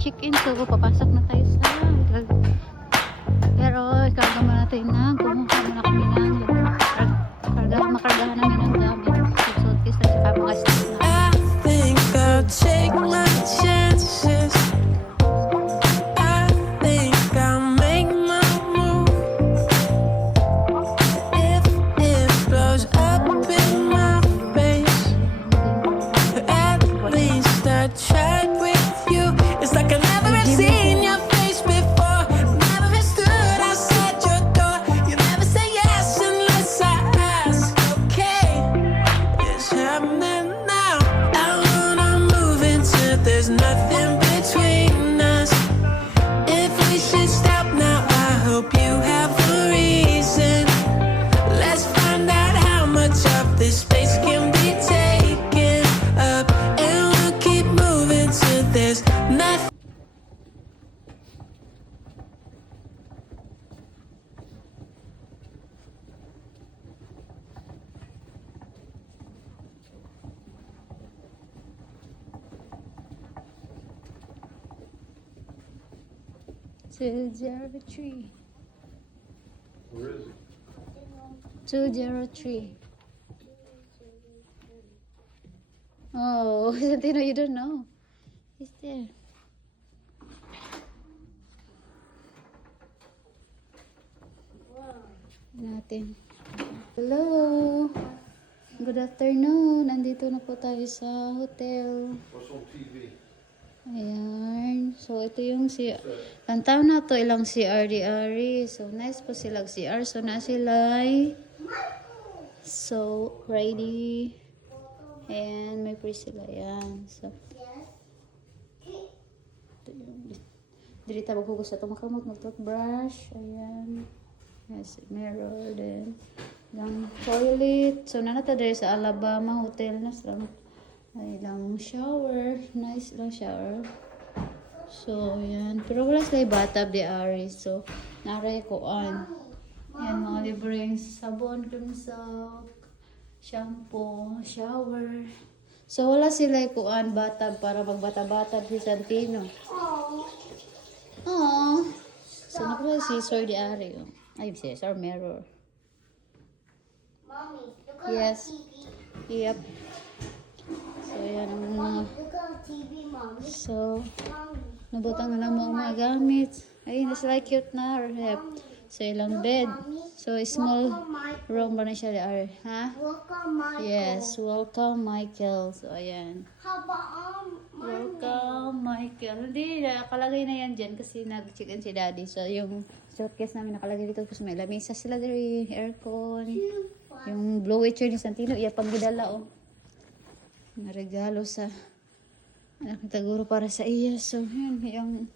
check-in. So, papasok na tayo sa hotel. Pero, ikarga muna natin na. Kumuha muna kami ng makargahan namin ng gamit. Suitcase at saka mga snacks na. I think I'll take my chances. I think I'll make my move. If it blows up in my face, at least I tried with you. It's like I never have seen your face before. Never have stood outside your door. You never say yes unless I ask. Okay, it's happening now. I wanna move into there's nothing between us. If we should stop now, I hope you have a reason. Let's find out how much of this space can be taken up, and we'll keep moving till there's nothing. $203. Where is it? 203. Oh, Santino, you don't know. He's there. Natin. Hello. Good afternoon. Nandito na po tayo sa hotel. What's on TV? Ayan. So, ito yung si... Ang taon na to, ilang CR di ari. So, nice po silang CR. So, na sila so, ready. And may free sila. Ayan. So, ito yung... Dili tayo maghugas sa tumakamot. Mag-toothbrush. Ayan. Yes, mirror. Then, yung toilet. So, nanata dahil sa Alabama Hotel na sila. Ay lang shower. Nice lang shower. So, yan. Pero wala sila bathtub di ari. So, naray ko on. Yan, mga libreng sabon, cream soap, shampoo, shower. So, wala sila kuan bathtub para magbata-bathtub si Santino. Aww. So, nakuha si Sir di ari. Oh. Ay, Sir mirror. Mommy, look at Yes. the TV. Yep. So, yan ang mga... Mommy, look at the TV, mommy. So, Mommy. nabutang na mo ang mga gamit. Ay, that's like cute na. Rehab. So, ilang bed. So, small room ba na siya? Ha? Welcome, Michael. Yes. Welcome, Michael. So, ayan. How about mommy? Welcome, Michael. Hindi, nakalagay na yan dyan kasi nag-check-in si Daddy. So, yung suitcase namin nakalagay dito kasi may lamisa sila dari, aircon. Yung blow witcher ni Santino, iya pang gidala, oh. Naregalo sa anak ni Taguro para sa iya. So, yan, yung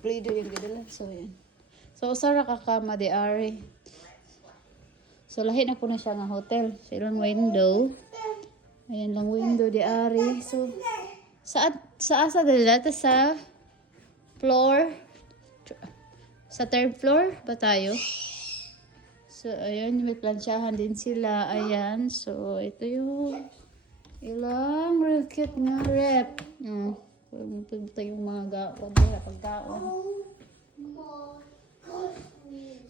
play-doh yung gidala. So, yan. So, usara ka kama di ari. So, lahi na po na siya nga hotel. So, ilang window. Ayan lang window di ari. So, sa asa dala sa floor? Sa third floor ba tayo? So, ayan, may plansyahan din sila. Ayan. So, ito yung ilang real cute nga rep. Ito yung mga pagkaon.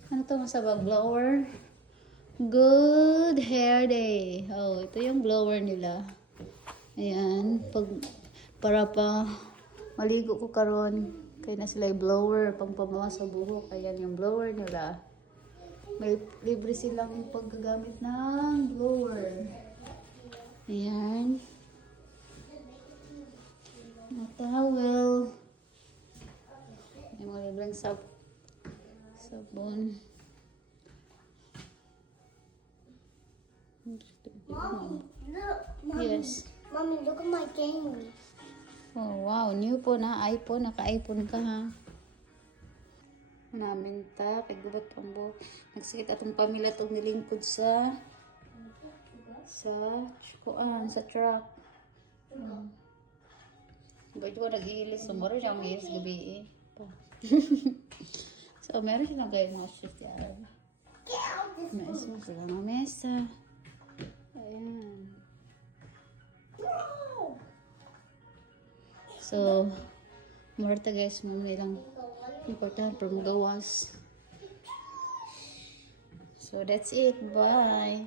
Ano to masabag? Blower? Good hair day. Oh, ito yung blower nila. Ayan. Para pa maligo ko karon. Kaya na sila yung blower. Pang pamawa sa buhok. Ayan yung blower nila. May libre silang paggagamit ng blower. Ayan. Na towel. May mga libreng sabon. Mommy, look. Mommy. Yes. Mommy, look at my game. Oh, wow. New po na iPhone. Naka-iPhone ka, ha? Namin ta. Kagubot ang buhok. Nagsikit atong pamilya itong nilingkod sa truck. Ba't ko nag-iilis? So, meron siyang mag-iilis gabi eh. So, meron siyang gaya mga shift yan. May isa sila mga mesa. Ayan. So, Murta guys, mo nilang important from gawas. So that's it. Bye.